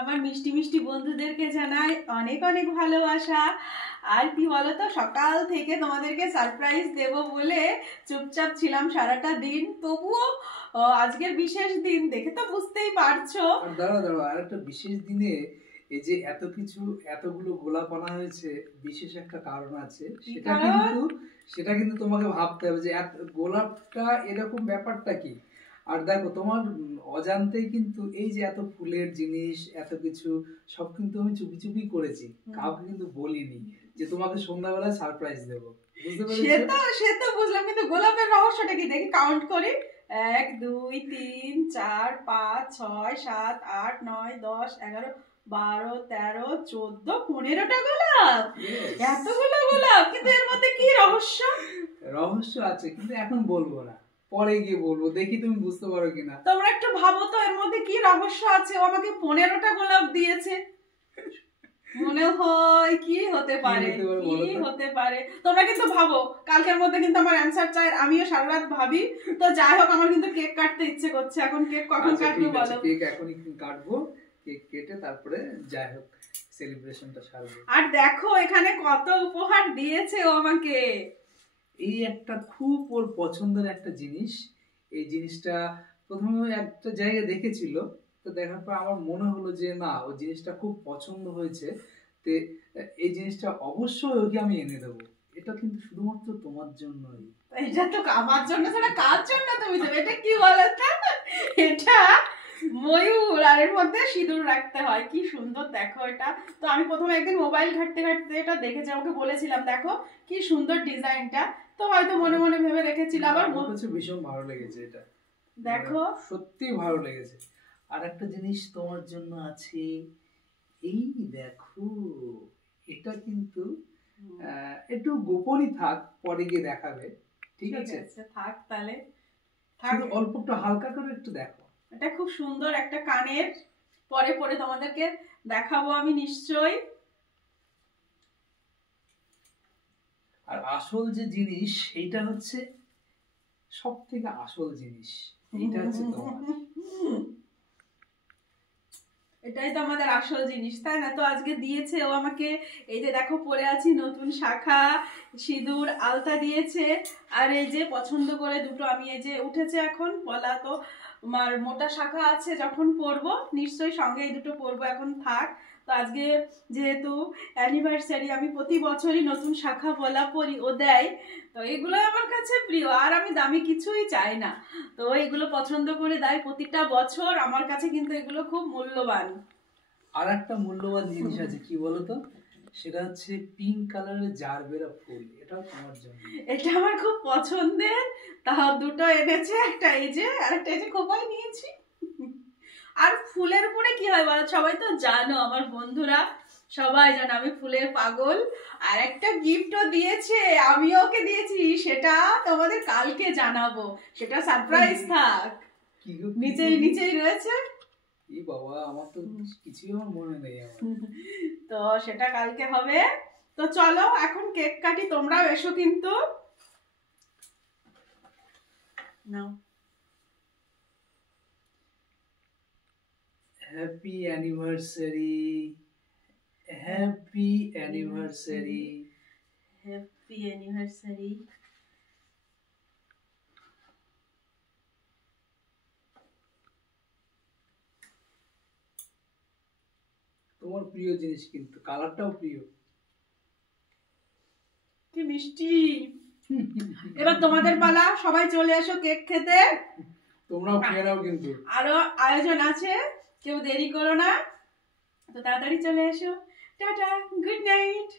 আমার মিষ্টি মিষ্টি বন্ধুদেরকে জানাই অনেক অনেক ভালোবাসা। আর কি বলতো, সকাল থেকে তোমাদেরকে সারপ্রাইজ দেব বলে চুপচাপ ছিলাম সারাটা দিন, তবুও আজকের বিশেষ দিন দেখে তো বুঝতেই পারছো। আর দাঁড়াও, আর একটা বিশেষ দিনে এই যে এত কিছু এতগুলো গোলাপ আনা হয়েছে, বিশেষ একটা কারণ আছে। সেটা কিন্তু তোমাকে ভাবতে হবে যে গোলাপটা এরকম ব্যাপারটা কি। আর দেখো, তোমার অজান্তেই কিন্তু এই যে এত ফুলের জিনিস, এত কিছু সব কিন্তু আমি চুপি চুপি করেছি, কাউকে কিন্তু বলিনি যে তোমাকে সন্ধ্যাবেলায় সারপ্রাইজ দেবো। বুঝতে পেরেছো? সে তো বুঝলাম, কিন্তু গোলাপের রহস্যটা কি দেখি, কাউন্ট করি। 1 2 3 4 5 6 7 8 9 10 11 12 13 14 15টা গোলাপ। এতগুলো গোলাপ, কিন্তু এর মধ্যে কি রহস্য? রহস্য আছে, কিন্তু এখন বলবো না, পরে গিয়ে বলবো, দেখি তুমি বুঝতে পারো কিনা। তোমরা একটু ভাবো তো এর মধ্যে কি রহস্য আছে। ও আমাকে 15টা গোলাপ দিয়েছে, মনে হয় কি হতে পারে, কি হতে পারে। তোমরা কিন্তু ভাবো, কালকের মধ্যে কিন্তু আমার অ্যানসার চাই, আমিও সারা রাত ভাবি। তো যাই হোক, আমার কিন্তু কেক কাটতে ইচ্ছে করছে এখন। কেক কখন কাটবো বলো? কেক এখনই কাটবো, কেক কেটে তারপরে যাই হোক সেলিব্রেশনটা সারবো। আর দেখো এখানে কত উপহার দিয়েছে ও আমাকে। এই একটা খুব ওর পছন্দের একটা জিনিস। এই জিনিসটা প্রথমে একটা জায়গায় দেখেছিল, তো দেখার পর আমার মনে হলো যে না, ওই জিনিসটা খুব পছন্দ হয়েছে, তো এই জিনিসটা অবশ্যই ওকে আমি এনে দেবো। এটা কিন্তু শুধুমাত্র তোমার জন্যই। এটা তো আমার জন্য ছাড়া কার জন্য তুমি দেবে? এটা কি বলতো, এটা ময়ূর, আর এর মধ্যে সিঁদুর রাখতে হয়। কি সুন্দর দেখো এটা। তো আমি প্রথমে একদিন মোবাইল ঘাঁটতে ঘাঁটতে এটা দেখেছি, আমাকে বলেছিলাম দেখো কি সুন্দর ডিজাইনটা। তো হয়তো মনে মনে ভেবে রেখেছিলাম, আবার ভীষণ ভালো লেগেছে এটা। দেখো সত্যি ভালো লেগেছে। আর একটা জিনিস তোমার জন্য আছে, এই দেখো, এটা কিন্তু একটু গোপনই থাক, পরে গিয়ে দেখাবে, ঠিক আছে? থাক তাহলে, অল্প একটু হালকা করে একটু দেখো। এটা খুব সুন্দর একটা কানের, পরে পরে তোমাদেরকে দেখাবো আমি নিশ্চয়ই। আর আসল যে জিনিস, এইটা হচ্ছে সব থেকে আসল জিনিস, এইটা হচ্ছে তোমার। এটাই তো আমাদের আসল জিনিস, তাই না? তো আজকে দিয়েছে ও আমাকে, এই যে দেখো পরে আছি নতুন শাখা, সিঁদুর, আলতা দিয়েছে। আর এই যে পছন্দ করে দুটো আমি, এই যে উঠেছে এখন পলা, তো আমার মোটা শাখা আছে, যখন পরবো নিশ্চয়ই সঙ্গে এই দুটো পরবো, এখন থাক। তো আজকে যেহেতু অ্যানিভার্সারি, আমি প্রতি বছরই নতুন শাখা পলা পরি, ও দেয়, তো এগুলো আমার কাছে প্রিয়। আর আমি দামি কিছুই চাই না, তো এগুলো পছন্দ করে দেয় প্রতিটা বছর। আমার কাছে কিন্তু এগুলো খুব মূল্যবান। আর একটা মূল্যবান জিনিস আছে, কি বলতো? সেটা হচ্ছে পিঙ্ক কালারের জারবেরা ফুল, এটাও তোমার জন্য। এটা আমার খুব পছন্দের, তাও দুটো এনেছে, একটা এই যে, আরেকটা এই যে খোপায় নিয়েছি। আর ফুলের উপরে কি হয় বলো, সবাই তো জানো, আমার বন্ধুরা সবাই জানো আমি ফুলের পাগল। আর একটা গিফটও দিয়েছে, আমিও ওকে দিয়েছি, সেটা তোমাদের কালকে জানাবো, সেটা সারপ্রাইজ থাক। নিচেই রয়েছে। এই বাবা, আমার তো কিছুই আমার মনে নেই আমার। তো সেটা কালকে হবে। তো চলো এখন কেক কাটি, তোমরাও এসো কিন্তু। নাও, happy anniversary, happy anniversary, happy anniversary. তোমার প্রিয় জিনিস, কিন্তু কালারটাও প্রিয়। কি মিষ্টি। এবার তোমাদের পালা, সবাই চলে এসো কেক খেতে। তোমরাও খেয়ে নাও, কিন্তু আরো আয়োজন আছে, কেউ দেরি করো না, তো তাড়াতাড়ি চলে এসো। Tata, good night.